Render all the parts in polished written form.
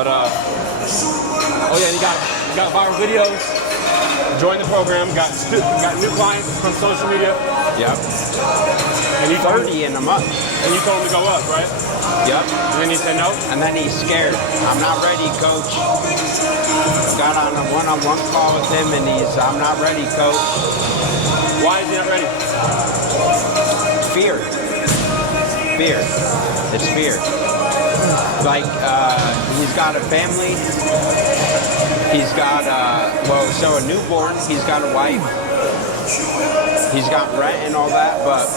But oh yeah, you got viral videos. Join the program. Got new clients from social media. Yep. And you 30 in a month. And you told him to go up, right? Yep. And then he said no. And then he's scared. I'm not ready, coach. Got on a one-on-one call with him, and I'm not ready, coach. Why is he not ready? Fear. Fear. It's fear. Like, he's got a family. He's got, so a newborn. He's got a wife. He's got rent and all that, but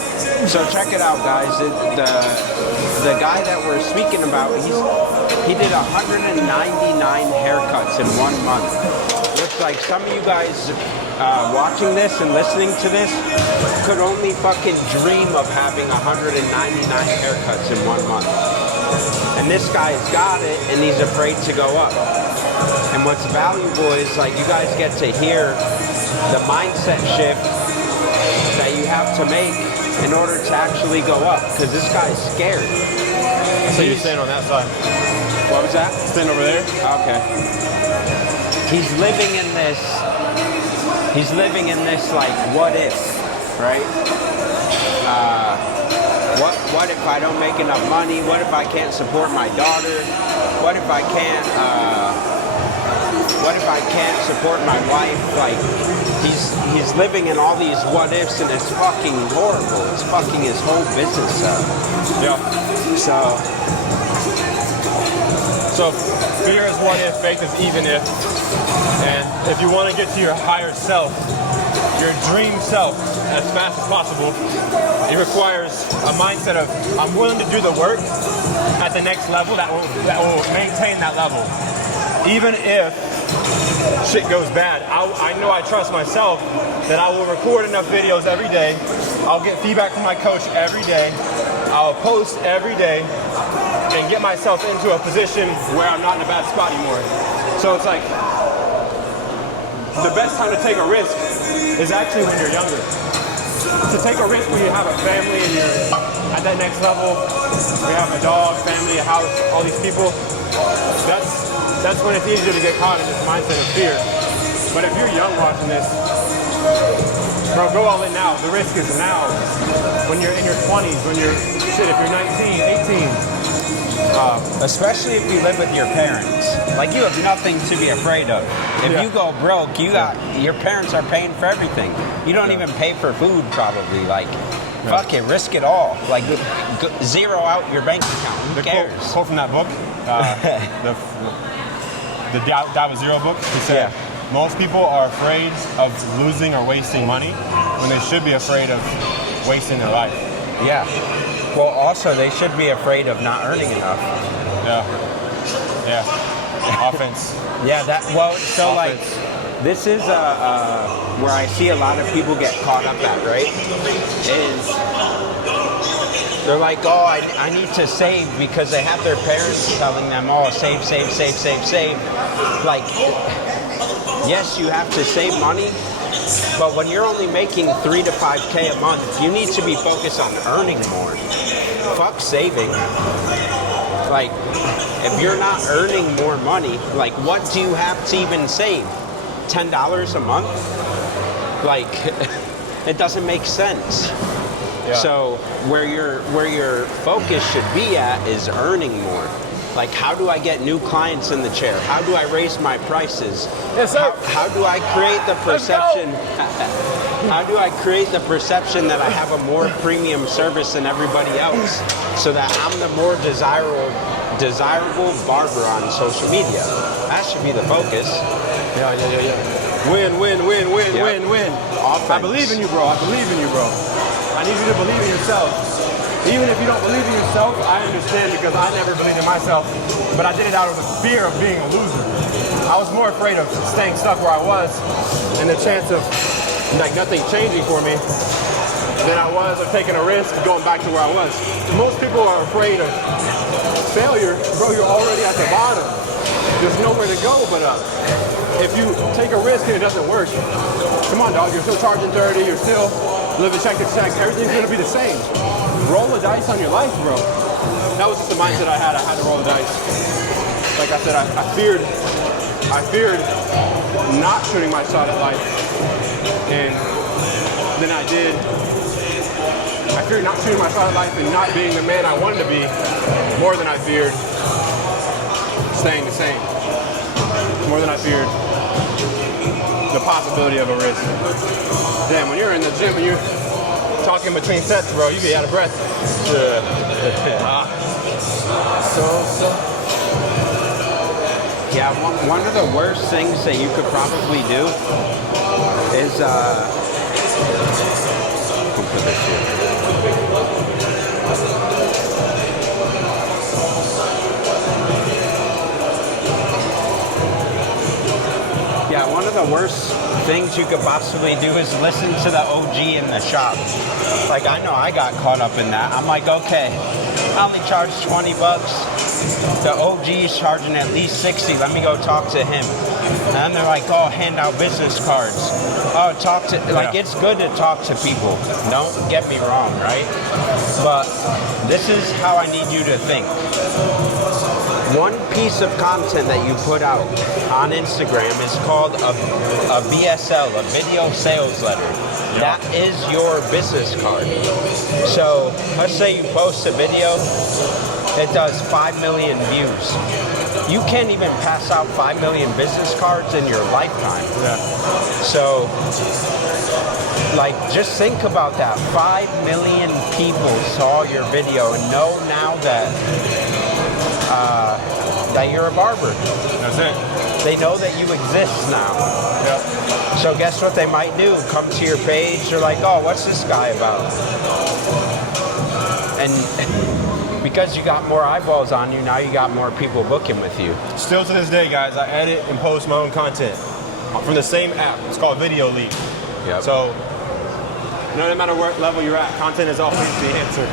so check it out, guys. The guy that we're speaking about, he did 199 haircuts in 1 month. Looks like some of you guys watching this and listening to this could only fucking dream of having 199 haircuts in 1 month. And this guy's got it, and he's afraid to go up. And what's valuable is, like, you guys get to hear the mindset shift that you have to make in order to actually go up, because this guy's scared. So you're standing on that side. What was that? Standing over there? Okay. He's living in this like, what if, right? What if I don't make enough money? What if I can't support my daughter? What if I can't support my wife? Like, he's living in all these what ifs, and it's fucking horrible. It's fucking his whole business up. Yeah. So fear is what if, faith is even if. And if you want to get to your higher self, your dream self, as fast as possible, it requires a mindset of, I'm willing to do the work at the next level that will maintain that level. Even if shit goes bad, I know I trust myself that I will record enough videos every day. I'll get feedback from my coach every day. I'll post every day and get myself into a position where I'm not in a bad spot anymore. So it's like, the best time to take a risk is actually when you're younger. To take a risk when you have a family and you're at that next level, we have a dog, family, a house, all these people, that's when it's easier to get caught in this mindset of fear. But if you're young watching this, bro, go all in now. The risk is now. When you're in your 20s, if you're 19, 18. Especially if you live with your parents. Like, you have nothing to be afraid of. If you go broke, your parents are paying for everything. You don't even pay for food, probably. Like, fuck it, risk it all. Like, zero out your bank account. Who cares? Quote from that book, the Dive Zero book, he said, most people are afraid of losing or wasting money when they should be afraid of wasting their life. Yeah. Well, also, they should be afraid of not earning enough. Yeah. Offense. Yeah, so like, this is where I see a lot of people get caught up at, right? Is they're like, oh, I need to save because they have their parents telling them, oh, save. Like, yes, you have to save money, but when you're only making 3 to 5K a month, you need to be focused on earning more. Fuck saving. Like, if you're not earning more money, like, what do you have to even save? $10 a month? Like, it doesn't make sense. Yeah. So where your focus should be at is earning more. Like, how do I get new clients in the chair? How do I raise my prices? Yes, sir. How do I create the perception? How do I create the perception that I have a more premium service than everybody else, so that I'm the more desirable barber on social media? That should be the focus. Yeah. Win. Offense. I believe in you, bro. I need you to believe in yourself. Even if you don't believe in yourself, I understand, because I never believed in myself, but I did it out of the fear of being a loser. I was more afraid of staying stuck where I was and the chance of like nothing changing for me than I was of taking a risk going back to where I was. Most people are afraid of failure. Bro, you're already at the bottom. There's nowhere to go but up. If you take a risk and it doesn't work, come on, dog, you're still charging 30, you're still living check to check, everything's gonna be the same. Roll the dice on your life, bro. That was just the mindset I had to roll the dice. Like, I said, I feared not shooting my shot at life, and then I did. I feared not shooting my shot at life and not being the man I wanted to be more than I feared staying the same. More than I feared the possibility of a risk. Damn, when you're in the gym and you're talking between sets, bro, you be out of breath. Yeah, one of the worst things that you could probably do is yeah, one of the worst things you could possibly do is listen to the OG in the shop. Like, I know I got caught up in that. I'm like, okay, I only charge 20 bucks. The OG is charging at least 60. Let me go talk to him. And then they're like, oh, hand out business cards. Oh, talk to, like, it's good to talk to people. Don't get me wrong, right? But this is how I need you to think. One piece of content that you put out on Instagram is called a VSL, a video sales letter. That is your business card. So let's say you post a video, it does 5 million views. You can't even pass out 5 million business cards in your lifetime. Yeah. So, like, just think about that. 5 million people saw your video and know now that that you're a barber. That's it. They know that you exist now. Yep. So guess what they might do? Come to your page, they're like, oh, what's this guy about? And because you got more eyeballs on you, now you got more people booking with you. Still to this day, guys, I edit and post my own content from the same app. It's called Video Leap. Yep. So, no matter what level you're at, content is always the answer.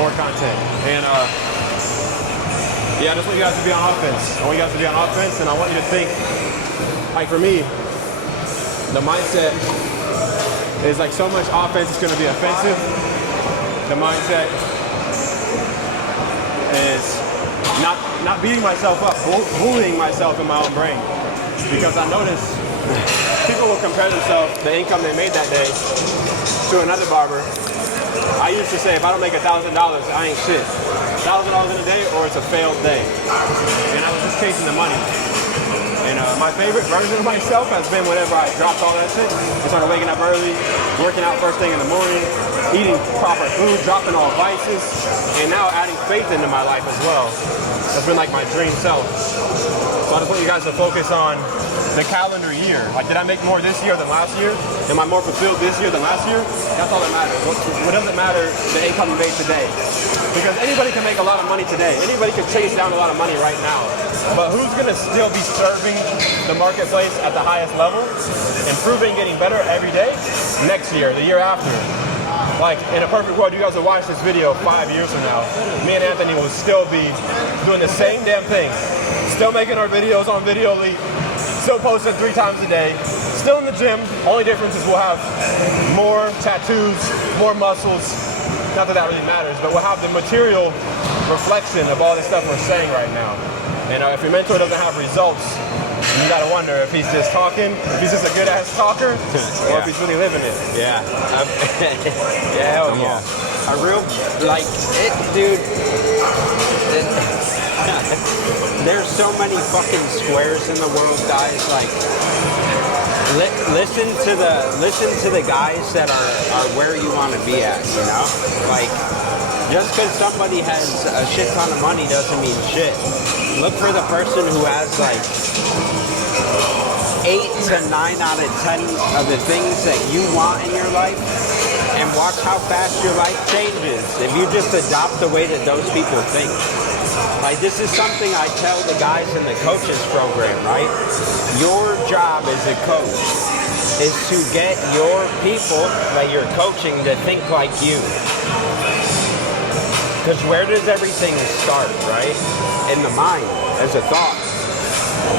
More content. And yeah, I just want you guys to be on offense. I want you guys to be on offense, and I want you to think, like for me, the mindset is like so much offense is going to be offensive. The mindset is not beating myself up, bullying myself in my own brain. Because I notice people will compare themselves, the income they made that day, to another barber. I used to say, if I don't make $1,000, I ain't shit. $1,000 in a day, or it's a failed day. And I was just chasing the money. And my favorite version of myself has been whenever I dropped all that shit. I started waking up early, working out first thing in the morning, eating proper food, dropping all vices, and now adding faith into my life as well. That's been like my dream self. So I just want you guys to focus on the calendar year. Like, did I make more this year than last year? Am I more fulfilled this year than last year? That's all that matters. What doesn't matter, the income you made today. Because anybody can make a lot of money today. Anybody can chase down a lot of money right now. But who's gonna still be serving the marketplace at the highest level, improving, getting better every day? Next year, the year after. Like, in a perfect world, you guys will watch this video 5 years from now. Me and Anthony will still be doing the same damn thing. Still making our videos on Video Leap. Still posting 3 times a day. Still in the gym. Only difference is we'll have more tattoos, more muscles. Not that that really matters, but we'll have the material reflection of all the stuff we're saying right now. And if your mentor doesn't have results, you gotta wonder if he's just talking, if he's just a good ass talker, or if he's really living it. Yeah. Yeah, hell yeah. A real, like, it, dude. There's so many fucking squares in the world, guys. Like, listen to the guys that are where you want to be at. You know, like, just because somebody has a shit ton of money doesn't mean shit. Look for the person who has like 8 to 9 out of 10 of the things that you want in your life, and watch how fast your life changes if you just adopt the way that those people think. Like, this is something I tell the guys in the coaches program, right? Your job as a coach is to get your people that you're coaching to think like you. Because where does everything start, right? In the mind, as a thought.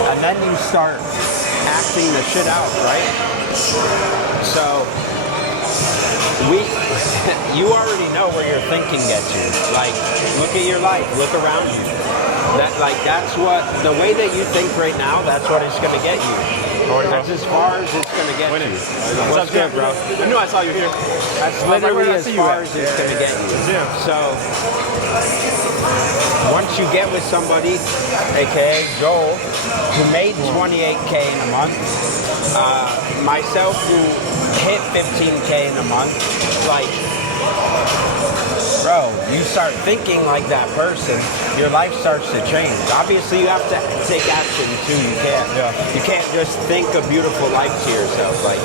And then you start acting the shit out, right? So, you already know where your thinking gets you. Like, look at your life, look around you. That's what the way that you think right now. That's what it's gonna get you. That's as far as it's gonna get Winning. you. What's good, bro? I knew I saw you here. That's I was like, where literally did I as see you far at? as it's gonna get you. Yeah. So once you get with somebody, aka Joel, who made 28K in a month, myself who hit 15K in a month, like, bro, you start thinking like that person, your life starts to change. Obviously, you have to take action too. You can't just think a beautiful life to yourself. Like,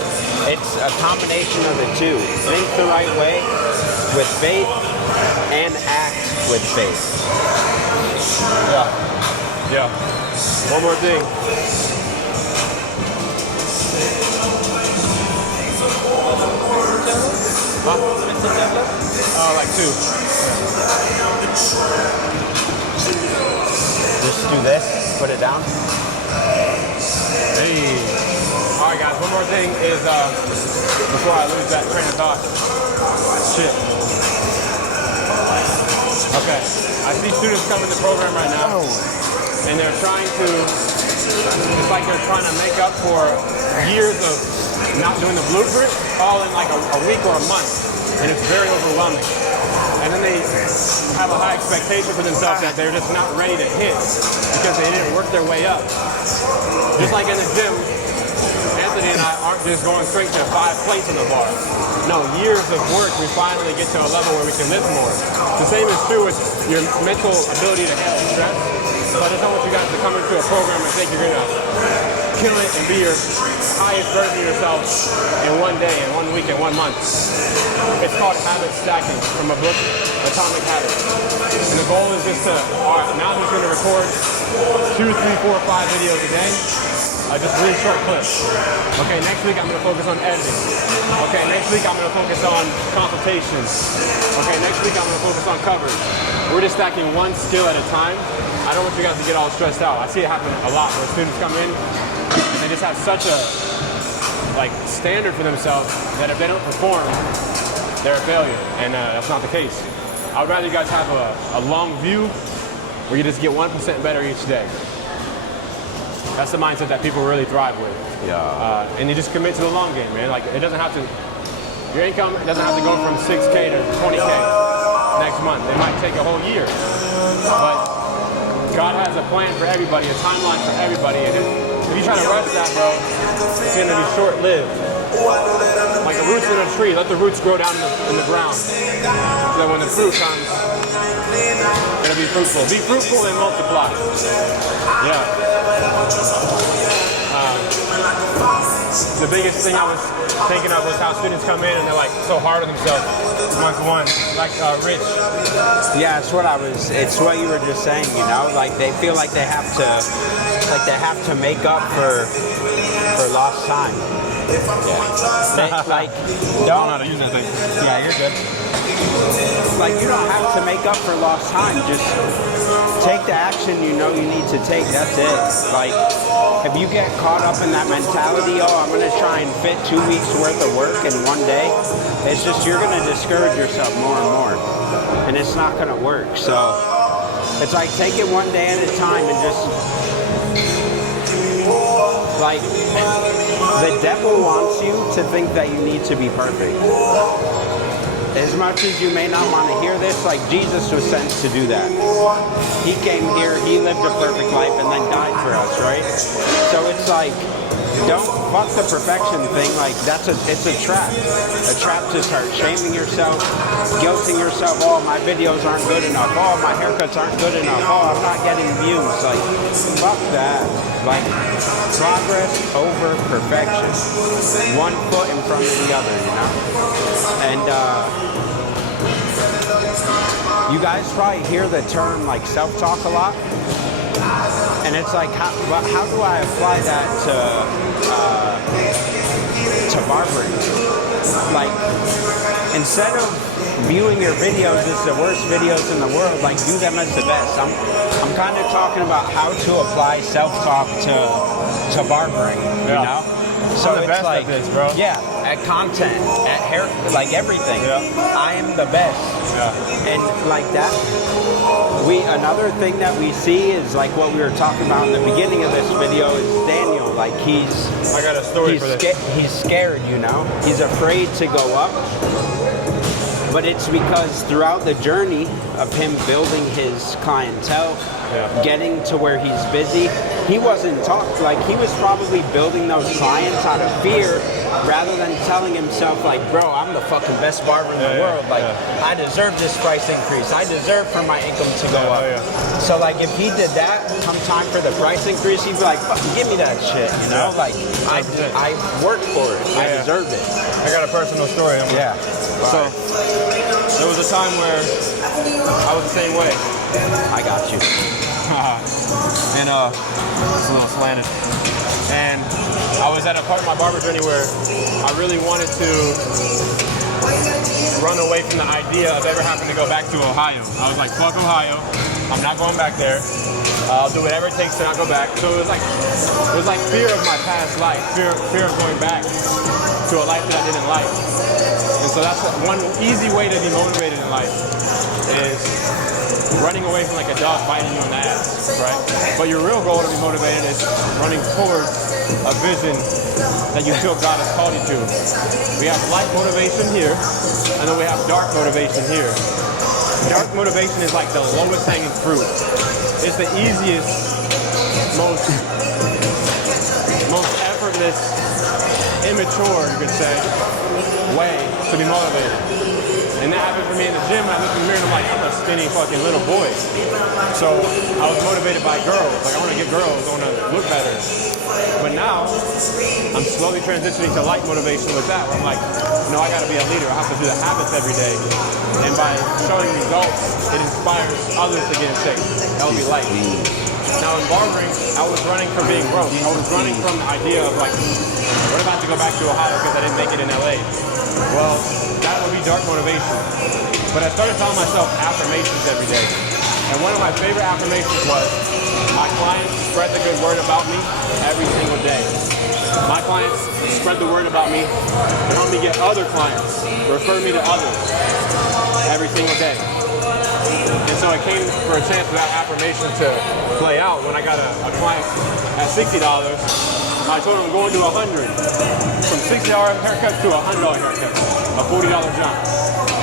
it's a combination of the two. Think the right way with faith and act with faith. Yeah. One more thing. Like 2. Just do this, put it down. Hey. All right, guys. One more thing is before I lose that train of thought. Shit. Okay. I see students come in the program right now, and they're trying to. It's like they're trying to make up for years of not doing the blueprint, all in like a week or a month, and it's very overwhelming. And then they have a high expectation for themselves that they're just not ready to hit because they didn't work their way up. Just like in the gym, Anthony and I aren't just going straight to 5 plates on the bar. No, years of work, we finally get to a level where we can lift more. The same is true with your mental ability to handle stress. So I just don't want you guys to come into a program and think you're gonna kill it and be your highest version of yourself in one day, in 1 week, in 1 month. It's called habit stacking from a book, Atomic Habits. And the goal is just to, all right, now I'm just gonna record 2, 3, 4, 5 videos a day. Just really short clips. Okay, next week I'm gonna focus on editing. Okay, next week I'm gonna focus on consultations. Okay, next week I'm gonna focus on coverage. We're just stacking one skill at a time. I don't want you guys to get all stressed out. I see it happen a lot where students come in and they just have such a standard for themselves that if they don't perform, they're a failure, and that's not the case. I would rather you guys have a long view where you just get 1% better each day. That's the mindset that people really thrive with. And you just commit to the long game, man. Like, it doesn't have to, your income doesn't have to go from 6K to 20K next month. It might take a whole year. But God has a plan for everybody, a timeline for everybody. And if you try to rush that, bro, it's gonna be short-lived. Like the roots in a tree, let the roots grow down in the ground. So that when the fruit comes, it'll be fruitful. Be fruitful and multiply. Yeah. The biggest thing I was thinking of was how students come in and they're like so hard on themselves. Month 1, like Rich. Yeah, it's what you were just saying, you know, like they feel like they have to make up for lost time. Yeah. Don't know how to use that thing. Yeah, you're good. Like, you don't have to make up for lost time. Just take the action you know you need to take. That's it. Like, if you get caught up in that mentality, I'm going to try and fit 2 weeks worth of work in one day, it's just you're going to discourage yourself more and more. And it's not going to work. So it's like, take it one day at a time and just, like, the devil wants you to think that you need to be perfect. As much as you may not want to hear this, like, Jesus was sent to do that. He came here, he lived a perfect life, and then died for us, right? So it's like, don't fuck the perfection thing. Like, it's a trap. A trap to start shaming yourself, guilting yourself. Oh, my videos aren't good enough. Oh, my haircuts aren't good enough. Oh, I'm not getting views. Like, fuck that. Like, progress over perfection. One foot in front of the other, you know? And you guys probably hear the term like self-talk a lot. And it's like, how do I apply that to barbering? Like, instead of viewing your videos as the worst videos in the world, like, view them as the best. I'm kind of talking about how to apply self-talk to barbering, you know? So I'm the it's best like, at this, bro. Yeah, at content, at hair, like everything. Yeah. I am the best. Yeah. And like that, another thing that we see is like what we were talking about in the beginning of this video is Daniel. Like I got a story for this. He's scared, you know. He's afraid to go up. But it's because throughout the journey of him building his clientele, getting to where he's busy, he wasn't like he was probably building those clients out of fear rather than telling himself like, bro, I'm the fucking best barber in the world. Like, I deserve this price increase. I deserve for my income to go up. So like if he did that, come time for the price increase, he'd be like, fucking give me that shit, you know? Like I worked for it. I deserve it. I got a personal story. So there was a time where I was the same way. I got you. And it's a little slanted. And I was at a part of my barber journey where I really wanted to run away from the idea of ever having to go back to Ohio. I was like, fuck Ohio. I'm not going back there. I'll do whatever it takes to not go back. So it was like fear of my past life, fear of going back to a life that I didn't like. And so that's one easy way to be motivated in life is running away from like a dog biting you in the ass, right? But your real goal to be motivated is running towards a vision that you feel God has called you to. We have light motivation here, and then we have dark motivation here. Dark motivation is like the lowest hanging fruit. It's the easiest, most effortless, immature, you could say, way to be motivated. And that happened for me in the gym. I looked in the mirror and I'm like, I'm a skinny fucking little boy. So I was motivated by girls. Like I want to get girls, I want to look better. But now I'm slowly transitioning to light motivation with that. Where I'm like, no, I got to be a leader. I have to do the habits every day. And by showing results, it inspires others to get in shape. That would be light. Now in barbering, I was running from being broke. I was running from the idea of like, what if I have to go back to Ohio because I didn't make it in LA? Well, that would be dark motivation. But I started telling myself affirmations every day. And one of my favorite affirmations was, my clients spread the good word about me every single day. My clients spread the word about me and help me get other clients, refer me to others every single day. And so it came for a chance for that affirmation to play out when I got a client at $60. I told him I'm going to 100. From $60 haircut to a $100 haircut. A $40 jump.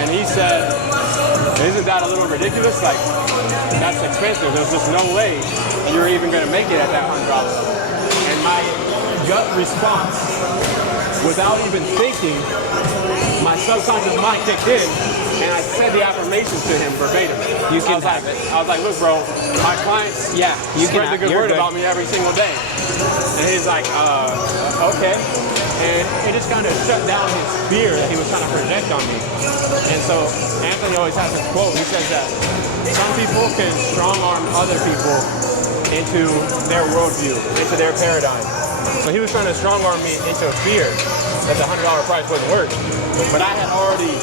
And he said, isn't that a little ridiculous? Like, that's expensive. There's just no way you're even going to make it at that $100 level. And my gut response, without even thinking, my subconscious mind kicked in, and I said the affirmations to him verbatim. You can have it. I was like, look, bro, my clients spread the good word about me every single day. And he's like, okay. And it just kind of shut down his fear that he was trying to project on me. And so Anthony always has this quote. He says that some people can strong-arm other people into their worldview, into their paradigm. So he was trying to strong-arm me into a fear that the $100 price wouldn't work. But I had already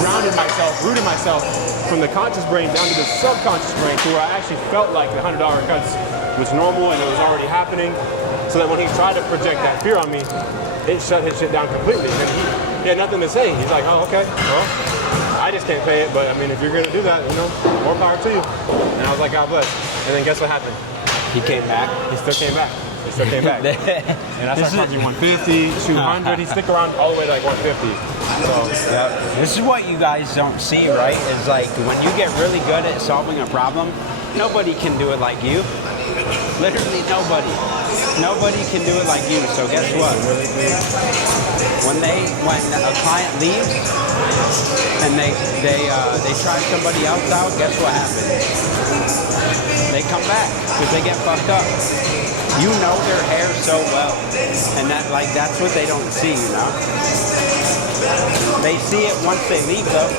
grounded myself, rooted myself from the conscious brain down to the subconscious brain to where I actually felt like the $100 cuts was normal and it was already happening. So that when he tried to project that fear on me, it shut his shit down completely. And he had nothing to say. He's like, oh, okay, well, I just can't pay it. But I mean, if you're going to do that, you know, more power to you. And I was like, God bless. And then guess what happened? He came back. He still came back. He still came back. And I started charging 150, 200. He stick around all the way to like 150. So, This is what you guys don't see, right? Is like when you get really good at solving a problem, nobody can do it like you. Literally nobody. Nobody can do it like you. So guess what? When a client leaves and they try somebody else out, guess what happens? They come back because they get fucked up. You know their hair so well, and that's what they don't see, you know. They see it once they leave though,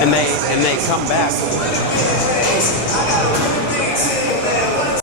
and they come back.